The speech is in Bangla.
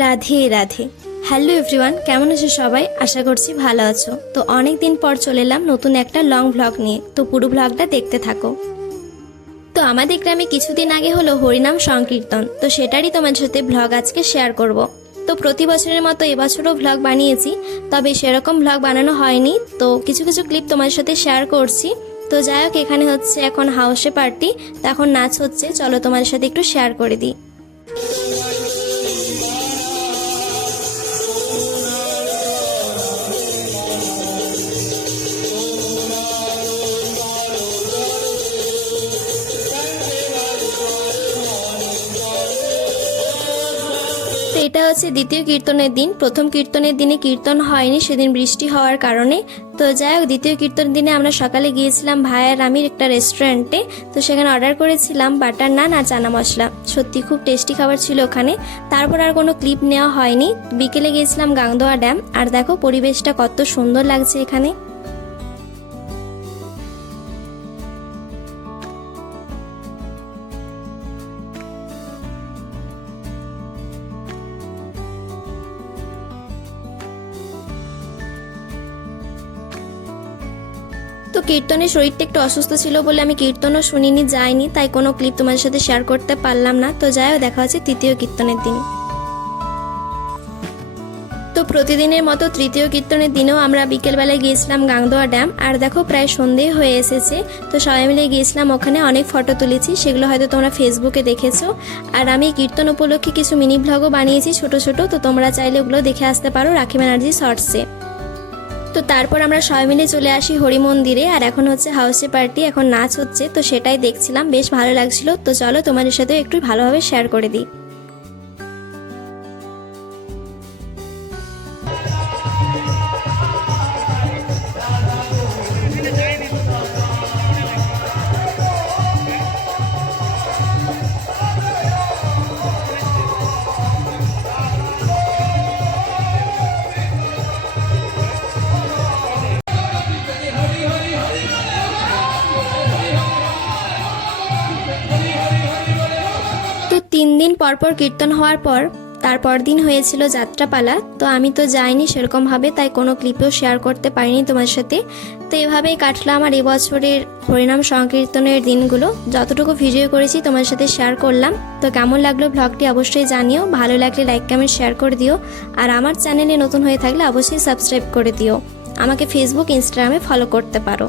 রাধে রাধে। হ্যালো এভরিওয়ান, কেমন আছো সবাই? আশা করছি ভালো আছো। তো অনেক দিন পর চলে এলাম নতুন একটা লং ভ্লগ নিয়ে, তো পুরো ভ্লগটা দেখতে থাকো। তো আমাদের গ্রামে কিছুদিন আগে হলো হরিনাম সংকীর্তন, তো সেটারই তোমার সাথে ভ্লগ আজকে শেয়ার করব। তো প্রতি বছরের মতো এবছরও ভ্লগ বানিয়েছি, তবে সেরকম ভ্লগ বানানো হয়নি, তো কিছু কিছু ক্লিপ তোমার সাথে শেয়ার করছি। তো যাই হোক, এখানে হচ্ছে এখন হাউসে পার্টি, তো এখন নাচ হচ্ছে, চলো তোমাদের সাথে একটু শেয়ার করে দিই। তো এটা হচ্ছে দ্বিতীয় কীর্তনের দিন। প্রথম কীর্তনের দিনে কীর্তন হয়নি, সেদিন বৃষ্টি হওয়ার কারণে। তো যাই হোক, দ্বিতীয় কীর্তনের দিনে আমরা সকালে গিয়েছিলাম ভাইয়ের আমির একটা রেস্টুরেন্টে, তো সেখানে অর্ডার করেছিলাম বাটার নান আর চানা মশলা। সত্যি খুব টেস্টি খাবার ছিল ওখানে। তারপর আর কোনো ক্লিপ নেওয়া হয়নি। বিকেলে গিয়েছিলাম গাংদোয়া ড্যাম, আর দেখো পরিবেশটা কত সুন্দর লাগছে এখানে। তো কীর্তনের শরীরটা একটু অসুস্থ ছিল বলে আমি কীর্তনও শুনিনি, যাইনি, তাই কোনো ক্লিপ তোমাদের সাথে শেয়ার করতে পারলাম না। তো যাই হোক, দেখা হচ্ছে তৃতীয় কীর্তনের দিন। তো প্রতিদিনের মতো তৃতীয় কীর্তনের দিনেও আমরা বিকেলবেলায় গিয়েছিলাম গাংদোয়া ড্যাম, আর দেখো প্রায় সন্ধে হয়ে এসেছে। তো সবাই মিলে গিয়েছিলাম ওখানে, অনেক ফটো তুলেছি, সেগুলো হয়তো তোমরা ফেসবুকে দেখেছো। আর আমি কীর্তন উপলক্ষে কিছু মিনি ব্লগও বানিয়েছি ছোট ছোট, তো তোমরা চাইলে ওগুলো দেখে আসতে পারো রাখি ব্যানার্জি শর্টসে। তো তারপর আমরা সবাই মিলে চলে আসি হরি মন্দিরে, আর এখন হচ্ছে হাউসে পার্টি, এখন নাচ হচ্ছে, তো সেটাই দেখছিলাম, বেশ ভালো লাগছিল। তো চলো তোমাদের সাথে একটু ভালোভাবে শেয়ার করে দিই। তো 3 দিন পরপর কীর্তন হওয়ার পর তারপর দিন হয়েছিল যাত্রাপালা। তো আমি তো যাইনি সেরকমভাবে, তাই কোনো ক্লিপেও শেয়ার করতে পারিনি তোমার সাথে। তো এভাবেই কাটলো আমার এবছরের হরিনাম সংকীর্তনের দিনগুলো। যতটুকু ভিডিও করেছি তোমার সাথে শেয়ার করলাম। তো কেমন লাগলো ভ্লগটি অবশ্যই জানিও, ভালো লাগলে লাইক কমেন্ট শেয়ার করে দিও। আর আমার চ্যানেলে নতুন হয়ে থাকলে অবশ্যই সাবস্ক্রাইব করে দিও। আমাকে ফেসবুক ইনস্টাগ্রামে ফলো করতে পারো।